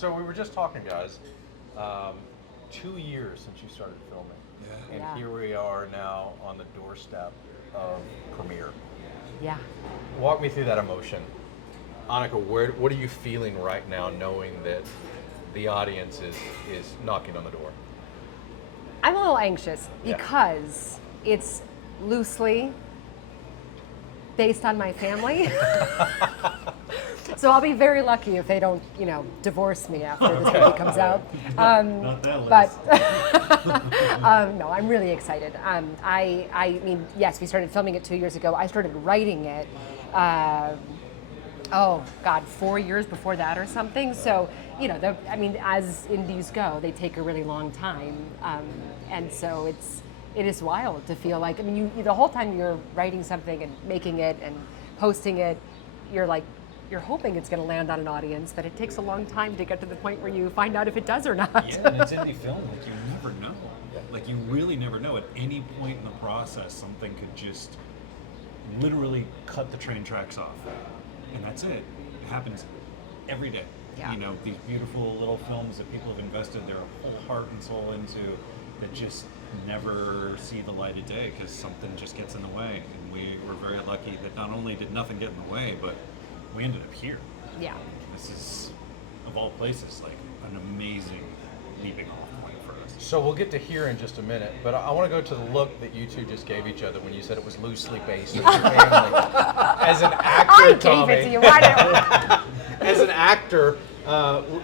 So we were just talking, guys. 2 years since you started filming. And here we are now on the doorstep of premiere. Yeah. Walk me through that emotion. Annika, what are you feeling right now knowing that the audience is knocking on the door? I'm a little anxious because it's loosely based on my family. So I'll be very lucky if they don't, divorce me after this movie comes out. Not that No, I'm really excited. I mean, yes, we started filming it 2 years ago. I started writing it, 4 years before that or something. So, as indies go, they take a really long time. And so it is wild to feel like, the whole time you're writing something and making it and posting it, you're hoping it's going to land on an audience, but it takes a long time to get to the point where you find out if it does or not. Yeah, and it's indie film, like you never know. Like you really never know. At any point in the process, something could just literally cut the train tracks off. And that's it. It happens every day. Yeah. These beautiful little films that people have invested their whole heart and soul into that just never see the light of day because something just gets in the way. And we were very lucky that not only did nothing get in the way, but we ended up here. Yeah. This is, of all places, like an amazing leaping off point for us. So we'll get to here in just a minute, but I want to go to the look that you two just gave each other when you said it was loosely based on your family. As an actor, I Tommy, gave it to you. Why don't as an actor,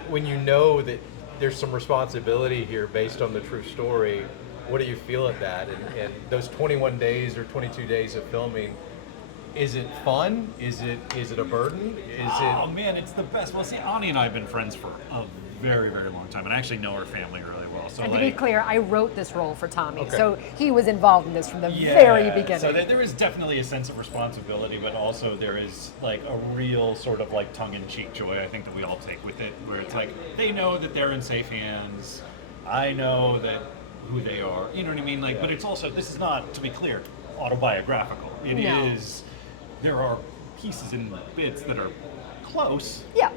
when you know that there's some responsibility here based on the true story, what do you feel at that? And those 21 days or 22 days of filming, is it fun? Is it a burden? Oh man, it's the best. Well, see, Ani and I have been friends for a very, very long time, and I actually know her family really well. So, And to be clear, I wrote this role for Tommy, Okay. so he was involved in this from the very beginning. So there is definitely a sense of responsibility, but also there is like a real sort of like tongue-in-cheek joy I think that we all take with it, where it's like they know that they're in safe hands. I know that who they are. You know what I mean? Like, but it's also, this is not, to be clear, autobiographical. It is. There are pieces and bits that are close. Yeah.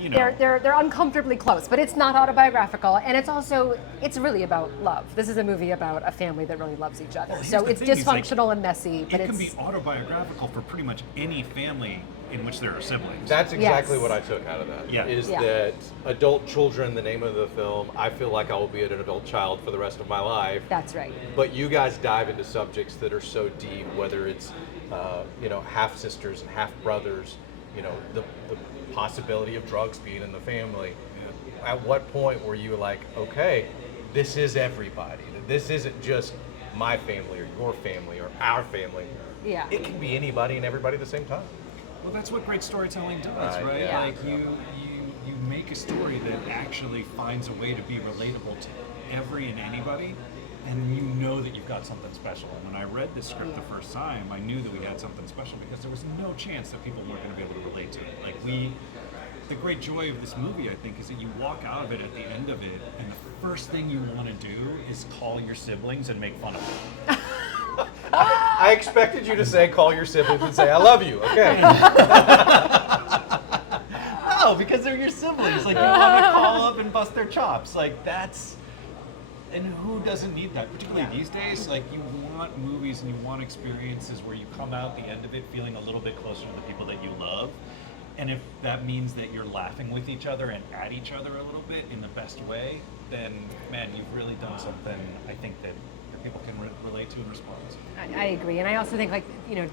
You know. They're uncomfortably close, but it's not autobiographical, and it's really about love. This is a movie about a family that really loves each other. Well, here's So the it's thing, is, like, dysfunctional and messy, but It can be autobiographical for pretty much any family in which there are siblings. That's exactly Yes. what I took out of that. Yeah. Is Yeah. that adult children, the name of the film, I feel like I will be an adult child for the rest of my life. That's right. But you guys dive into subjects that are so deep, whether it's half sisters and half brothers, the possibility of drugs being in the family. Yeah. At what point were you like, okay, this is everybody. This isn't just my family or your family or our family. Yeah. It can be anybody and everybody at the same time. Well, that's what great storytelling does, right? Yeah. Like you make a story that actually finds a way to be relatable to every and anybody, and you know that you've got something special. And when I read this script the first time, I knew that we had something special because there was no chance that people weren't going to be able to relate to it. Like the great joy of this movie, I think, is that you walk out of it at the end of it, and the first thing you want to do is call your siblings and make fun of them. I expected you to say, call your siblings and say, I love you. Okay. No, because they're your siblings. Like, you want to call up and bust their chops. Like, that's... And who doesn't need that? Particularly these days, like, you want movies and you want experiences where you come out the end of it feeling a little bit closer to the people that you love. And if that means that you're laughing with each other and at each other a little bit in the best way, then, man, you've really done something, I think, that people can relate to and respond to. I agree, and I also think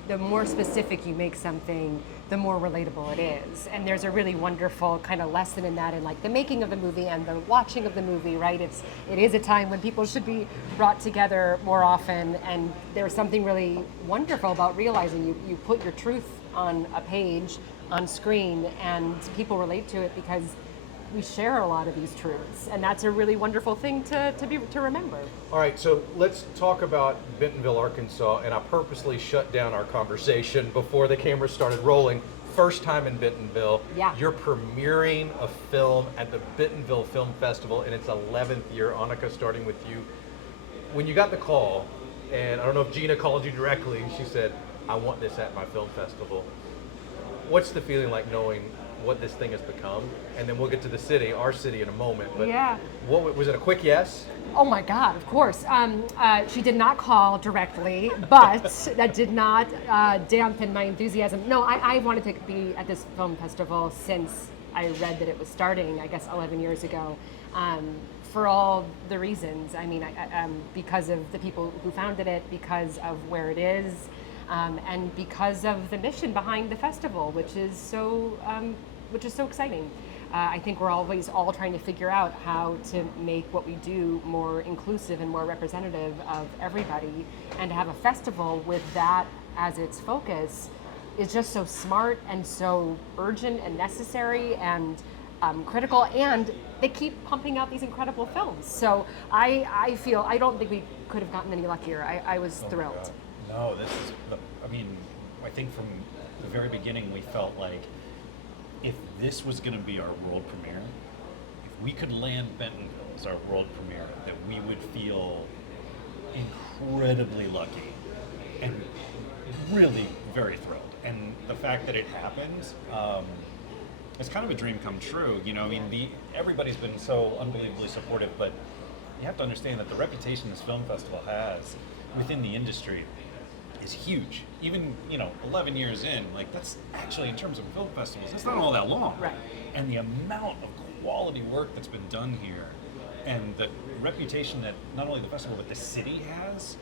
the more specific you make something, the more relatable it is. And there's a really wonderful kind of lesson in that, in like the making of the movie and the watching of the movie. Right? It is a time when people should be brought together more often, and there's something really wonderful about realizing you put your truth on a page, on screen, and people relate to it because we share a lot of these truths, and that's a really wonderful thing to remember. All right, so let's talk about Bentonville, Arkansas, and I purposely shut down our conversation before the camera started rolling. First time in Bentonville. Yeah. You're premiering a film at the Bentonville Film Festival in its 11th year. Annika, starting with you. When you got the call, and I don't know if Gina called you directly, she said, I want this at my film festival. What's the feeling like knowing what this thing has become, and then we'll get to the city, our city, in a moment. But Yeah. what was it? A quick yes? Oh my God, of course. She did not call directly, but that did not dampen my enthusiasm. No, I wanted to be at this film festival since I read that it was starting, I guess 11 years ago, for all the reasons. I mean, because of the people who founded it, because of where it is, and because of the mission behind the festival, which is so exciting. I think we're always all trying to figure out how to make what we do more inclusive and more representative of everybody, and to have a festival with that as its focus is just so smart and so urgent and necessary and critical, and they keep pumping out these incredible films. So I feel, I don't think we could have gotten any luckier. I was thrilled. No, this is, I mean, I think from the very beginning we felt like if this was going to be our world premiere, if we could land Bentonville as our world premiere, that we would feel incredibly lucky and really very thrilled. And the fact that it happened, it's kind of a dream come true. You know, I mean, everybody's been so unbelievably supportive, but you have to understand that the reputation this film festival has within the industry is huge. Even, 11 years in, like, that's actually, in terms of film festivals, that's not all that long. Right. And the amount of quality work that's been done here, and the reputation that not only the festival, but the city has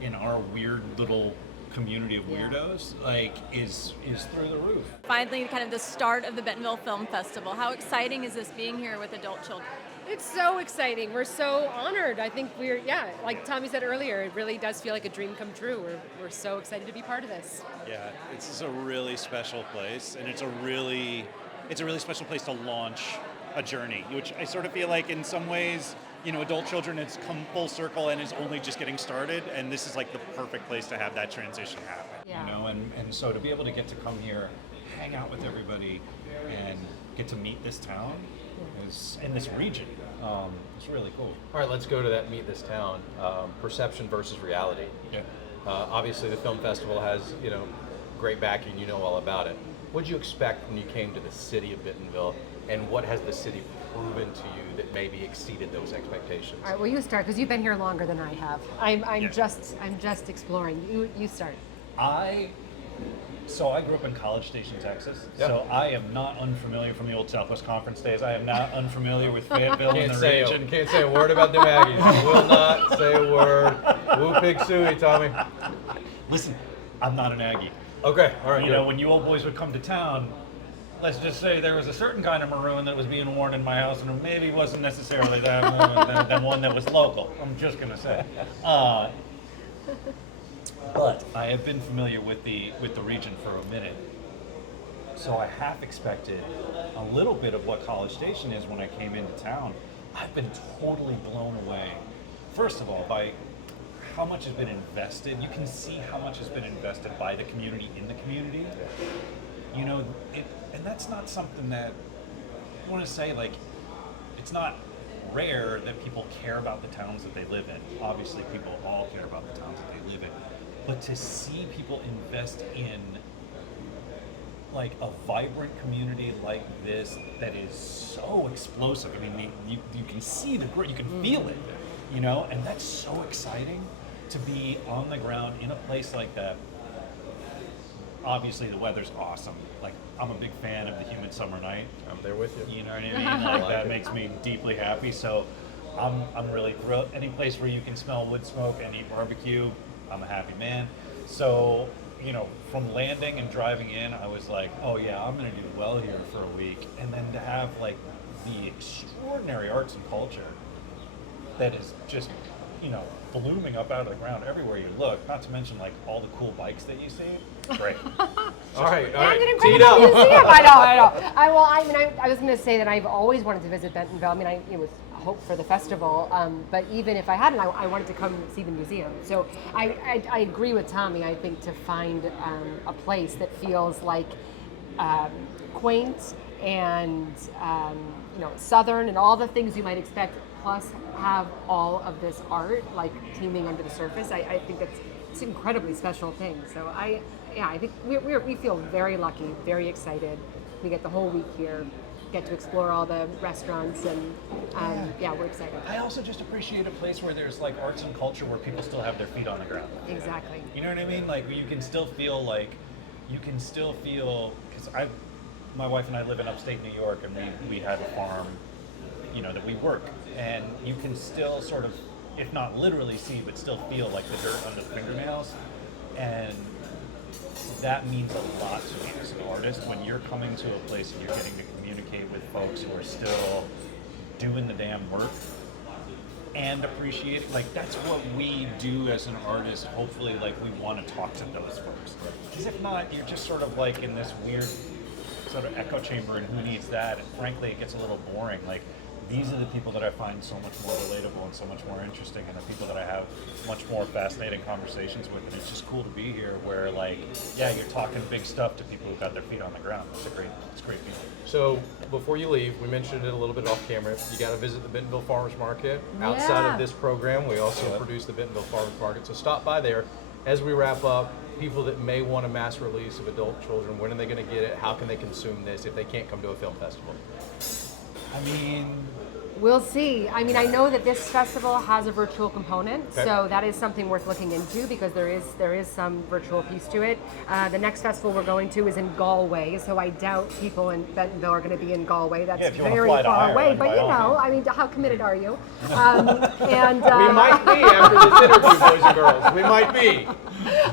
in our weird little community of weirdos, like, is through the roof. Finally, kind of the start of the Bentonville Film Festival. How exciting is this being here with adult children? It's so exciting. We're so honored. I think like Tommy said earlier, it really does feel like a dream come true. We're so excited to be part of this. Yeah, it's just a really special place, and it's a really special place to launch a journey, which I sort of feel like in some ways, adult children has come full circle and is only just getting started, and this is like the perfect place to have that transition happen. Yeah. And so to be able to get to come here, hang out with everybody, and get to meet this town is in this region. It's really cool. All right, let's go to that meet this town. Perception versus reality. Yeah. Obviously, the film festival has great backing. You know all about it. What did you expect when you came to the city of Bentonville, and what has the city proven to you that maybe exceeded those expectations? All right, well, you start because you've been here longer than I have. I'm just exploring. You start. So I grew up in College Station, Texas. Yep. So I am not unfamiliar from the old Southwest Conference days. I am not unfamiliar with Fayetteville and the region. Can't say a word about the Aggies. Will not say a word. Woo pig suey, Tommy. Listen, I'm not an Aggie. Okay, all right. good. When you old boys would come to town, let's just say there was a certain kind of maroon that was being worn in my house, and it maybe wasn't necessarily that one than one that was local. I'm just gonna say. But I have been familiar with the region for a minute, so I half expected a little bit of what College Station is when I came into town. I've been totally blown away, first of all, by how much has been invested. You can see how much has been invested by the community in the community. And that's not something that I want to say, like, it's not rare that people care about the towns that they live in. Obviously, people all care about the towns that they live in. But to see people invest in, like, a vibrant community like this that is so explosive. I mean, you can see the growth, you can feel it, and that's so exciting to be on the ground in a place like that. Obviously, the weather's awesome. Like, I'm a big fan of the humid summer night. I'm there with you. You know what I mean? Like, that makes me deeply happy. So I'm really thrilled. Any place where you can smell wood smoke and eat barbecue, I'm a happy man. So, from landing and driving in, I was like, oh yeah, I'm gonna do well here for a week. And then to have, like, the extraordinary arts and culture that is just, blooming up out of the ground everywhere you look, not to mention, like, all the cool bikes that you see. Great. All right. And an Tee it incredible up. museum. I know. I was going to say that I've always wanted to visit Bentonville. I mean, it was a hope for the festival, but even if I hadn't, I wanted to come see the museum. So I agree with Tommy. I think to find a place that feels like quaint and southern and all the things you might expect, plus have all of this art like teeming under the surface. I think it's an incredibly special thing. So I think we feel very lucky, very excited. We get the whole week here, get to explore all the restaurants, and yeah, we're excited. I also just appreciate a place where there's like arts and culture where people still have their feet on the ground. Exactly. You know what I mean? Like you can still feel because my wife and I live in upstate New York, and we have a farm, you know, that we work, and you can still sort of, if not literally see, but still feel like the dirt under the fingernails, and that means a lot to me as an artist when you're coming to a place and you're getting to communicate with folks who are still doing the damn work and appreciate, like that's what we do as an artist. Hopefully, like we want to talk to those folks, because if not, you're just sort of like in this weird sort of echo chamber, and who needs that? And frankly, it gets a little boring. Like these are the people that I find so much more relatable and so much more interesting, and the people that I have much more fascinating conversations with. And it's just cool to be here where, like, yeah, you're talking big stuff to people who got their feet on the ground. It's a great feeling. So before you leave, we mentioned it a little bit off camera. You got to visit the Bentonville Farmers Market. Outside Yeah. of this program, we also produce the Bentonville Farmers Market. So stop by there. As we wrap up, people that may want a mass release of adult children, when are they going to get it? How can they consume this if they can't come to a film festival? I mean, We'll see. I mean, I know that this festival has a virtual component, Okay. so that is something worth looking into because there is some virtual piece to it. The next festival we're going to is in Galway, so I doubt people in Bentonville are going to be in Galway. That's Yeah, if you wanna very fly to far away, Ireland, but by you all know, means. I mean, how committed are you? And We might be after this interview, boys and girls. We might be.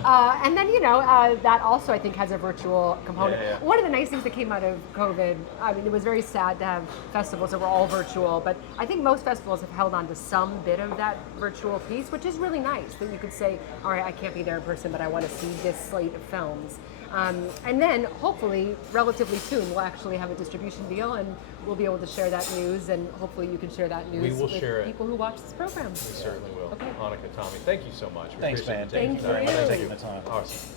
and then, you know, that also I think has a virtual component. Yeah. One of the nice things that came out of COVID, I mean, it was very sad to have festivals that were all virtual, but I think most festivals have held on to some bit of that virtual piece, which is really nice that you could say, all right, I can't be there in person, but I want to see this slate of films. And then hopefully, relatively soon, we'll actually have a distribution deal and we'll be able to share that news, and hopefully you can share that news We will with share it. people who watch this program. We certainly will. Okay. Annika, Tommy, thank you so much. We thanks, appreciate man. you taking Thank the time. you. Thanks for Thank taking the time. Awesome.